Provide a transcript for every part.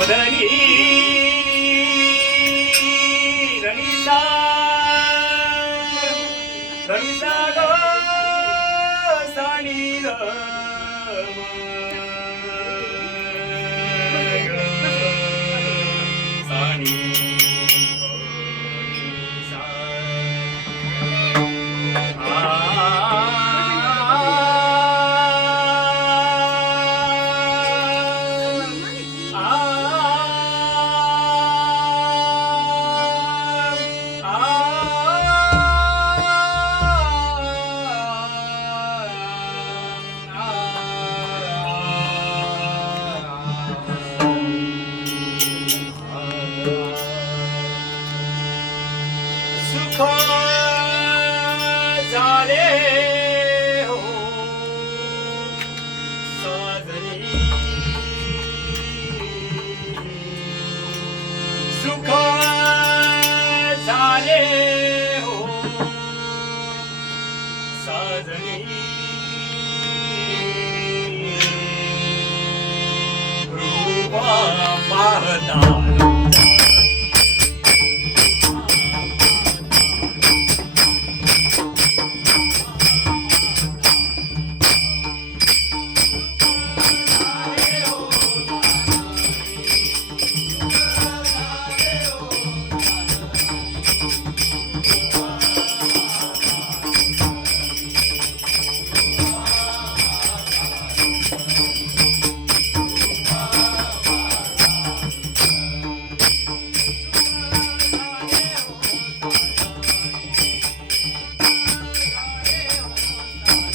முதலனி ரணிதா ரணிதா சாணிதா சாணி हो. सुख झाले हो. साजनी सुख झाले हो. साजनी रूपा पाहता.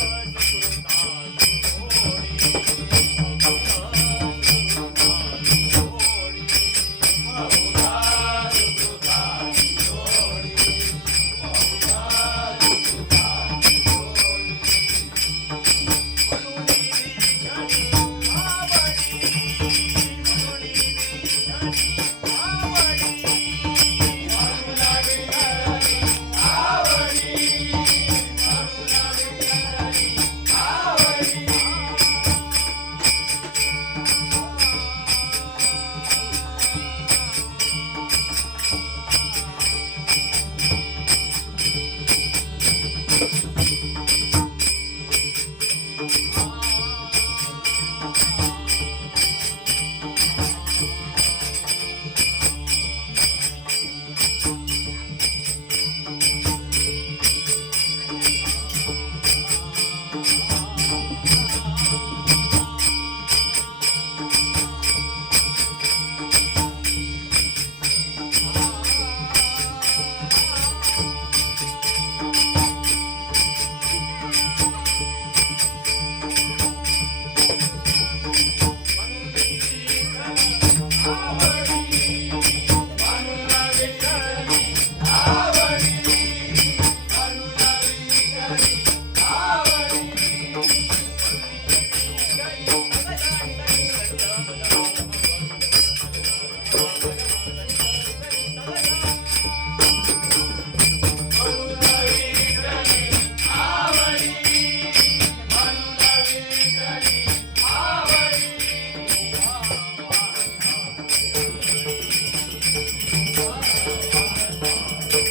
good.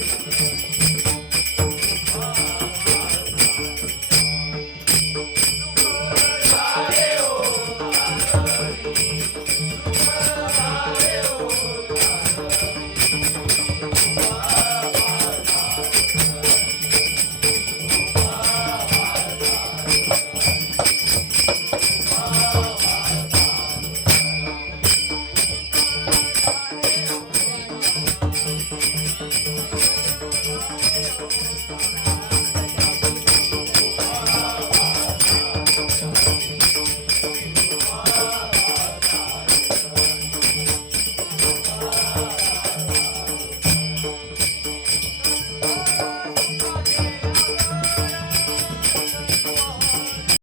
thank